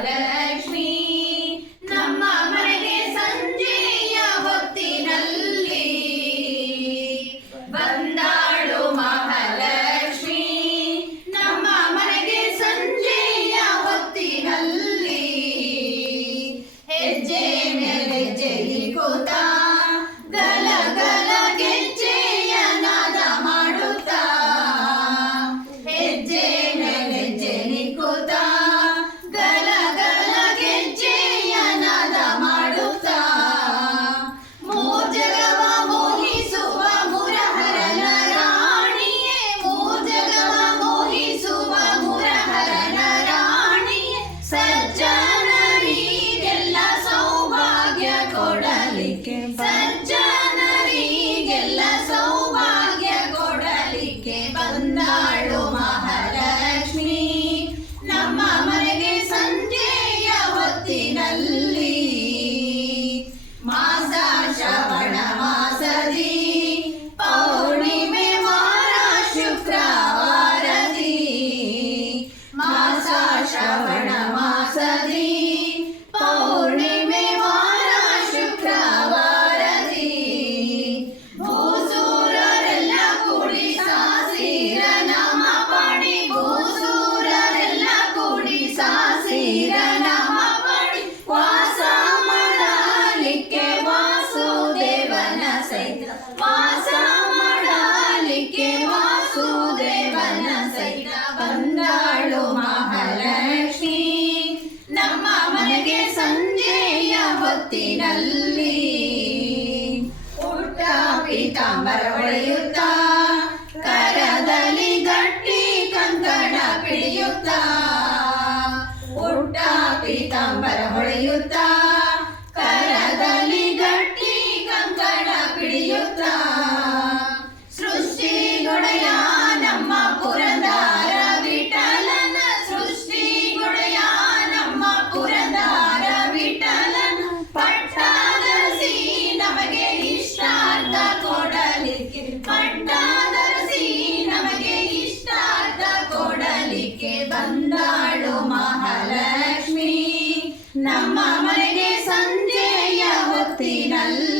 Let ಕೊಡಲಿಕ್ಕೆ ಸಜ್ಜನರಿಗೆಲ್ಲ ಸೌಭಾಗ್ಯ ಕೊಡಲಿಕ್ಕೆ ಬಂದಾಳ. ಹೊತ್ತಿನಲ್ಲಿ ಪುಟ್ಟ ಪೀತಾಂಬರ ಹೊಳೆಯುತ್ತ ಕರದಲ್ಲಿ ಗಟ್ಟಿ ಕಂಕಣ ಪಿಡಿಯುತ್ತ ಪುಟ್ಟ ಪೀತಾಂಬರ ಹೊಳೆಯುತ್ತಾ ಬಾಳು ಮಹಾಲಕ್ಷ್ಮಿ. ನಮ್ಮ ಮನೆಗೆ ಸಂಜೆಯ ಹೊತ್ತಿನಲ್ಲಿ